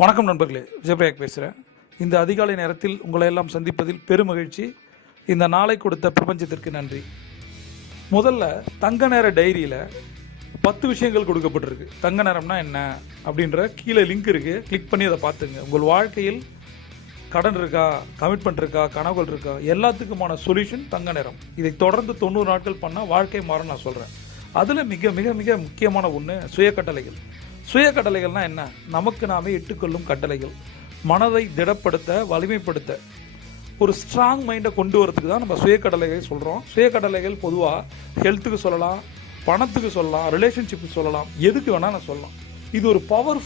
வணக்கம் நண்பர்களே, விஜயபிரயாக் பேசுகிறேன். இந்த அதிகாலை நேரத்தில் உங்களை எல்லாம் சந்திப்பதில் பெருமகிழ்ச்சி. இந்த நாளை கொடுத்த பிரபஞ்சத்திற்கு நன்றி. முதல்ல தங்க நேர டைரியில் 10 விஷயங்கள் கொடுக்கப்பட்டிருக்கு. தங்க நேரம்னா என்ன அப்படின்ற கீழே லிங்க் இருக்குது, கிளிக் பண்ணி அதை பார்த்துங்க. உங்கள் வாழ்க்கையில் கடன் இருக்கா, கமிட்மெண்ட் இருக்கா, கனவுகள் இருக்கா, எல்லாத்துக்குமான சொல்யூஷன் தங்க நேரம். இதை தொடர்ந்து 90 நாட்கள் பண்ணால் வாழ்க்கை மாறும் நான் சொல்கிறேன். அதில் மிக மிக மிக முக்கியமான ஒன்று சுய கட்டளைகள். சுய கட்டளைகள்னால் என்ன? நமக்கு நாமே இட்டுக்கொள்ளும் கட்டளைகள். மனதை திடப்படுத்த, வலிமைப்படுத்த, ஒரு ஸ்ட்ராங் மைண்டை கொண்டு வரதுக்கு தான் நம்ம சுய கட்டளைகள் சொல்கிறோம். சுய கட்டளைகள் பொதுவாக ஹெல்த்துக்கு சொல்லலாம், பணத்துக்கு சொல்லலாம், ரிலேஷன்ஷிப்புக்கு சொல்லலாம், எதுக்கு வேணால் நான் சொல்லலாம். இது ஒரு பவர்ஃபுல்